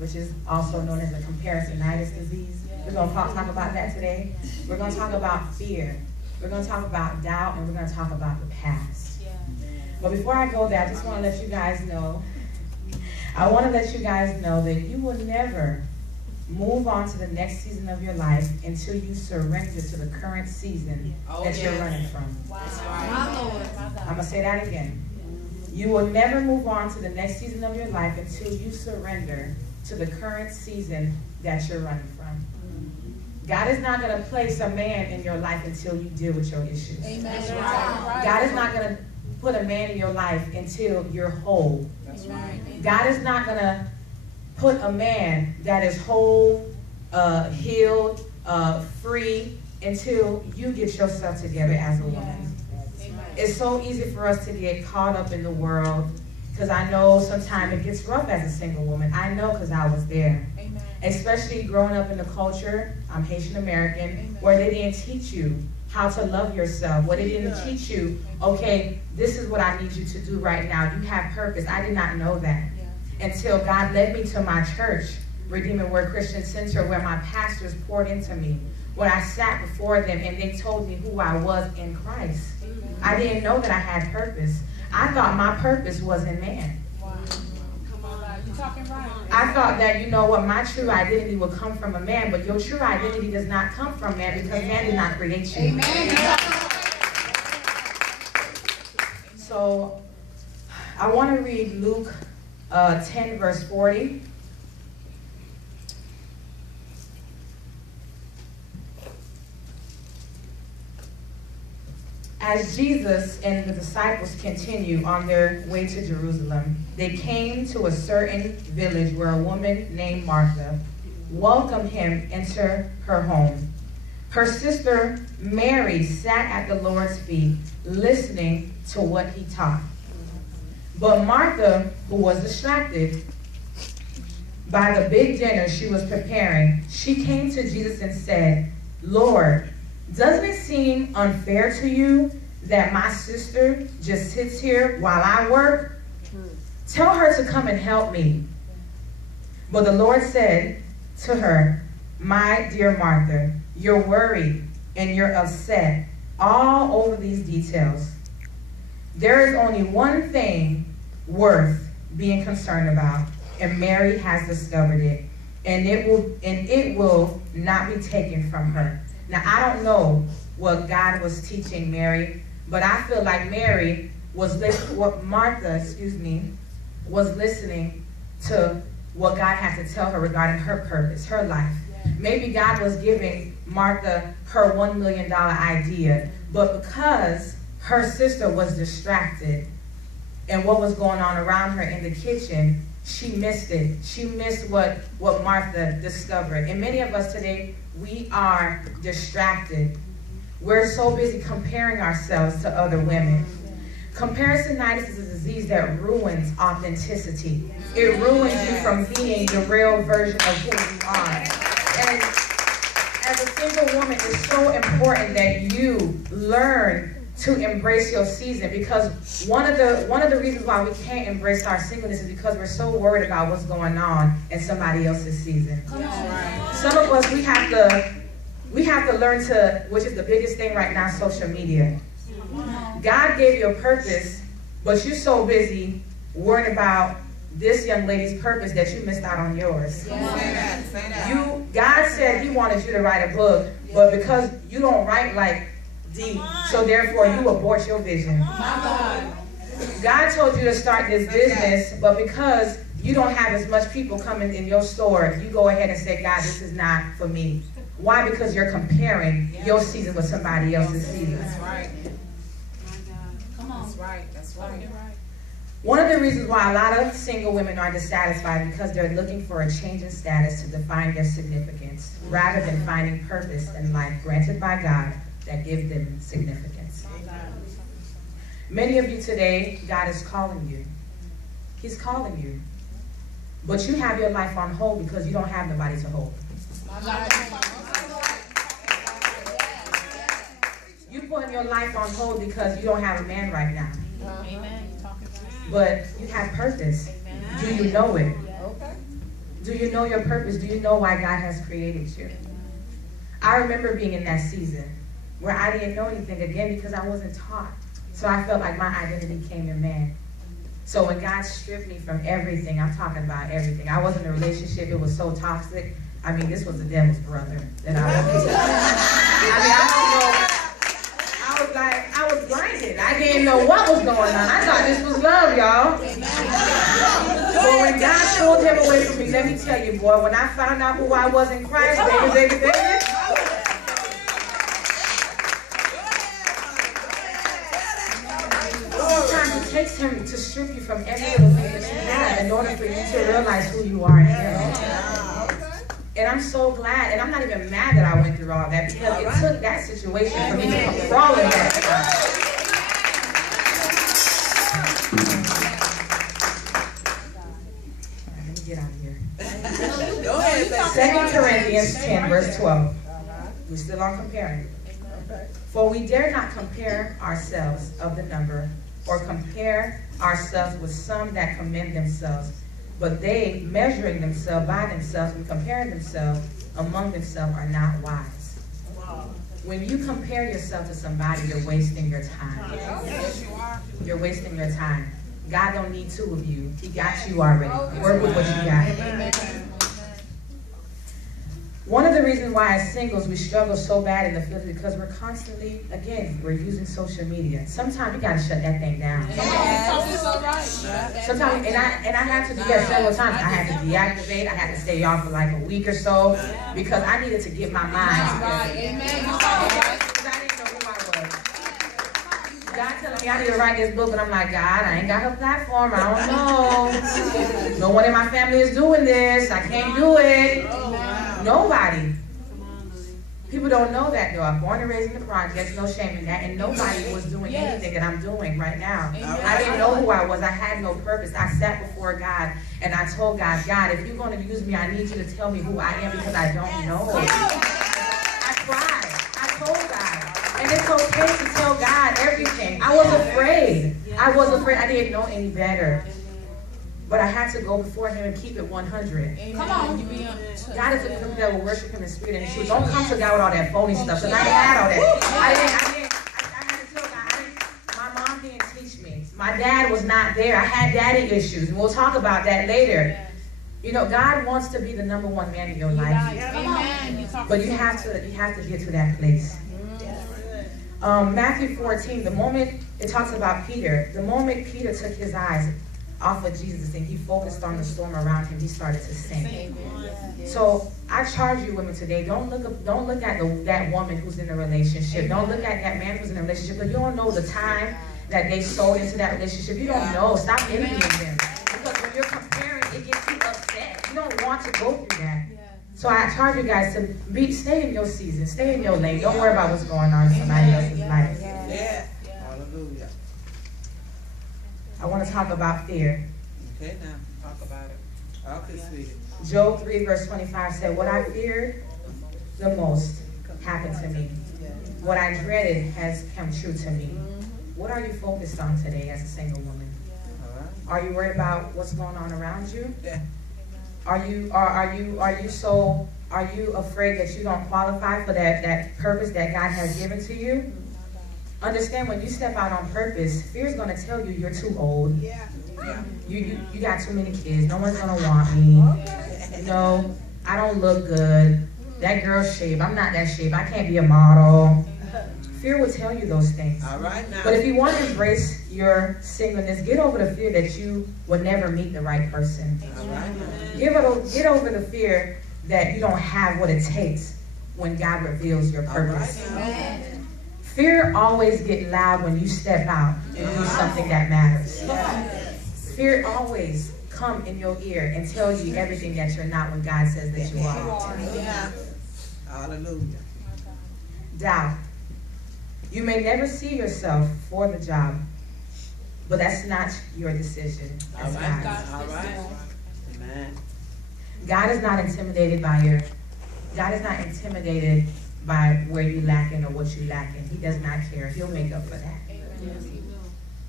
which is also known as a comparisonitis disease. We're going to talk about that today. We're going to talk about fear. We're going to talk about doubt, and we're going to talk about the past. But before I go there, I just want to let you guys know, that you will never move on to the next season of your life until you surrender to the current season that you're running from. Wow. I'm going to say that again. You will never move on to the next season of your life until you surrender to the current season that you're running from. God is not going to place a man in your life until you deal with your issues. Amen. God is not going to put a man in your life until you're whole. That's right. God is not going to put a man that is whole, healed, free, until you get yourself together as a woman. It's so easy for us to get caught up in the world, because I know sometimes it gets rough as a single woman. I know, because I was there. Amen. Especially growing up in the culture, I'm Haitian American, where they didn't teach you how to love yourself, where they didn't teach you, okay, this is what I need you to do right now. You have purpose. I did not know that until God led me to my church, Redeeming Word Christian Center, where my pastors poured into me, where I sat before them and they told me who I was in Christ. I didn't know that I had purpose. I thought my purpose was in man. Wow. Come on, you're talking right. I thought that, you know what, my true identity would come from a man, but your true identity does not come from man, because man did not create you. Amen. So I want to read Luke 10 verse 40. As Jesus and the disciples continue on their way to Jerusalem, they came to a certain village where a woman named Martha welcomed him into her home. Her sister Mary sat at the Lord's feet, listening to what he taught. But Martha, who was distracted by the big dinner she was preparing, she came to Jesus and said, "Lord, doesn't it seem unfair to you that my sister just sits here while I work? Tell her to come and help me." But the Lord said to her, "My dear Martha, you're worried and you're upset all over these details. There is only one thing worth being concerned about, and Mary has discovered it, and it will not be taken from her." Now, I don't know what God was teaching Mary, but I feel like Mary was Martha was listening to what God had to tell her regarding her purpose, her life. Maybe God was giving Martha her $1 million idea, but because her sister was distracted and what was going on around her in the kitchen, she missed it. She missed what Martha discovered. And many of us today, we are distracted. We're so busy comparing ourselves to other women. Comparisonitis is a disease that ruins authenticity. It ruins you from being the real version of who you are. And as a single woman, it's so important that you learn to embrace your season, because one of the reasons why we can't embrace our singleness is because we're so worried about what's going on in somebody else's season. Some of us, we have to learn to, which is the biggest thing right now, social media. God gave you a purpose, but you're so busy worrying about this young lady's purpose that you missed out on yours. God said he wanted you to write a book, but because you don't write like D, so therefore you abort your vision. God told you to start this business, but because you don't have as much people coming in your store, you go ahead and say, "God, this is not for me." Why? Because you're comparing your season with somebody else's season. That's right. Come on. That's right. That's right. One of the reasons why a lot of single women are dissatisfied because they're looking for a change in status to define their significance, rather than finding purpose in life granted by God that gives them significance. Many of you today, God is calling you. He's calling you. But you have your life on hold because you don't have nobody to hold. You're putting your life on hold because you don't have a man right now. But you have purpose. Do you know it? Do you know your purpose? Do you know why God has created you? I remember being in that season where I didn't know anything, again, because I wasn't taught. So I felt like my identity came in man. So when God stripped me from everything, I'm talking about everything. I was in a relationship, it was so toxic. I mean, this was the devil's brother that I was with. I don't know. I was blinded. I didn't know what was going on. I thought this was love, y'all. But when God pulled him away from me, let me tell you, boy, when I found out who I was in Christ, baby. Sometimes it takes him to strip you from every little thing that you have in order for you to realize who you are in him. And I'm so glad, and I'm not even mad that I went through all that, because it took that situation for me to come crawling back to God. Let me get out of here. 2 Corinthians 10, verse 12. We're still on comparing. For we dare not compare ourselves of the number, or compare ourselves with some that commend themselves. But they, measuring themselves by themselves and comparing themselves among themselves, are not wise. When you compare yourself to somebody, you're wasting your time. You're wasting your time. God don't need two of you. He got you already. Work with what you got. One of the reasons why as singles we struggle so bad in the field is because we're constantly, again, we're using social media. Sometimes you gotta shut that thing down. Sometimes, and I had to do that several times. I had to deactivate. I had to stay off for like a week or so because I needed to get my mind. Because I didn't know who I was. God telling me I need to write this book, but I'm like, God, I ain't got a platform. I don't know. No one in my family is doing this. I can't do it. Nobody. People don't know that though. I'm born and raised in the projects, no shame in that, and nobody was doing anything that I'm doing right now. I didn't know who I was. I had no purpose. I sat before God and I told God, God, if you're going to use me, I need you to tell me who I am because I don't know. I cried. I told God. And it's okay to tell God everything. I was afraid. I was afraid. I didn't know any better. But I had to go before him and keep it 100. Come on. God is a people that will worship him in spirit and in truth. Don't come to God with all that phony stuff. Because I didn't have all that. I had to tell God, my mom didn't teach me. My dad was not there. I had daddy issues. And we'll talk about that later. You know, God wants to be the #1 man in your life. But you have to get to that place. Matthew 14, the moment it talks about Peter, the moment Peter took his eyes off of Jesus and he focused on the storm around him, he started to sink. So I charge you women today, don't look at that woman who's in a relationship. Don't look at that man who's in a relationship, but you don't know the time that they sold into that relationship. You don't know. Stop envying them. Because when you're comparing, it gets you upset. You don't want to go through that. So I charge you guys to stay in your season, stay in your lane. Don't worry about what's going on in somebody else's life. Yeah. Hallelujah. I want to talk about fear. Okay, now talk about it. Okay, sweetie. Job 3 verse 25 said, what I feared the most happened to me. What I dreaded has come true to me. What are you focused on today as a single woman? Are you worried about what's going on around you? Yeah. Are you afraid that you don't qualify for that purpose that God has given to you? Understand, when you step out on purpose, fear is going to tell you you're too old. Yeah. You got too many kids. No one's going to want me. No, I don't look good. That girl's shape. I'm not that shape. I can't be a model. Fear will tell you those things. All right now. But if you want to embrace your singleness, get over the fear that you will never meet the right person. All right. Get over the fear that you don't have what it takes when God reveals your purpose. All right. Fear always gets loud when you step out and do something that matters. Fear always come in your ear and tell you everything that you're not when God says that you are. Hallelujah. Doubt. You may never see yourself for the job, but that's not your decision. That's God's. All right. Amen. God is not intimidated by where you lacking or what you lacking. He does not care. He'll make up for that.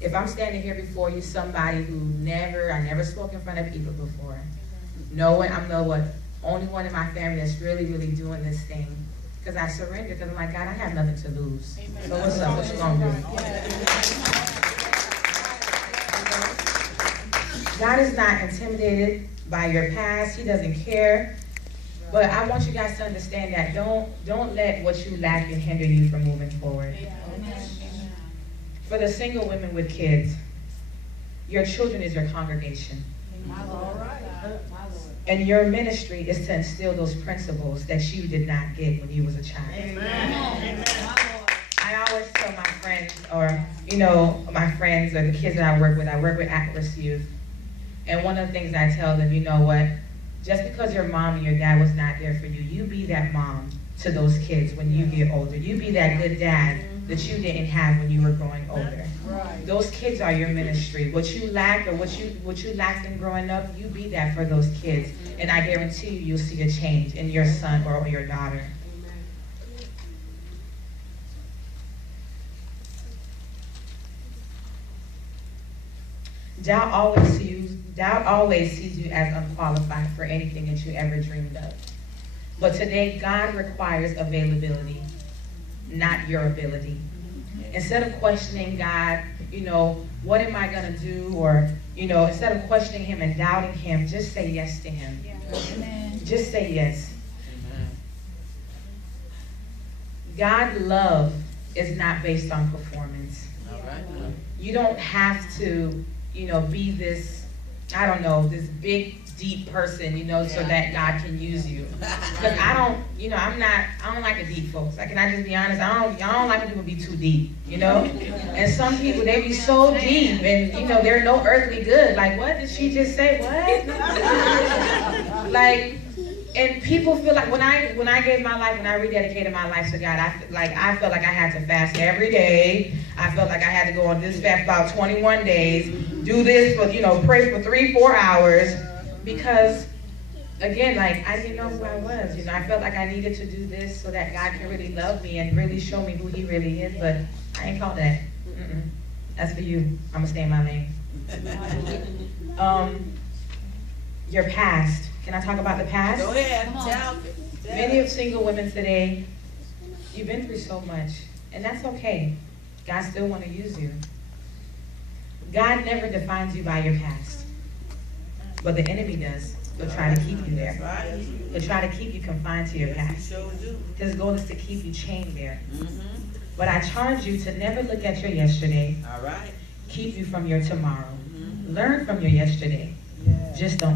If I'm standing here before you, somebody who I never spoke in front of people before, I'm the only one in my family that's really, really doing this thing. Because I surrendered, because I'm like, God, I have nothing to lose. Amen. So what's up? What you gonna do? God is not intimidated by your past. He doesn't care. But I want you guys to understand that don't let what you lack hinder you from moving forward. Amen. For the single women with kids, your children is your congregation. All right. And your ministry is to instill those principles that you did not get when you was a child. Amen. I always tell my friends, or my friends or the kids that I work with at-risk youth, and one of the things I tell them, you know what? Just because your mom and your dad was not there for you, you be that mom to those kids when you get older. You be that good dad that you didn't have when you were growing older. Right. Those kids are your ministry. What you lacked or what you lacked in growing up, you be that for those kids. And I guarantee you'll see a change in your son or your daughter. Doubt always sees you as unqualified for anything that you ever dreamed of. But today, God requires availability, not your ability. Instead of questioning God, what am I going to do? Or, instead of questioning him and doubting him, just say yes to him. Yeah. Just say yes. Amen. God's love is not based on performance. All right. You don't have to, be this, this big, deep person, so that God can use you. Because I don't like a deep folks. Can I just be honest? I don't like when people be too deep, And some people, they be so deep and, they're no earthly good. Like, what did she just say? What? And people feel like when I rededicated my life to God, I felt like I had to fast every day. I felt like I had to go on this fast about 21 days, do this for, pray for 3-4 hours. Because, again, I didn't know who I was. I felt like I needed to do this so that God can really love me and really show me who he really is. But I ain't called that. That's for you. I'm going to stay in my lane. Your past. Can I talk about the past? Go ahead. Tell Many of single women today, you've been through so much. And that's okay. God still want to use you. God never defines you by your past. But the enemy does. He'll try to keep you there. He'll try to keep you confined to your past. His goal is to keep you chained there. But I charge you to never look at your yesterday. All right. Keep you from your tomorrow. Learn from your yesterday. Just don't.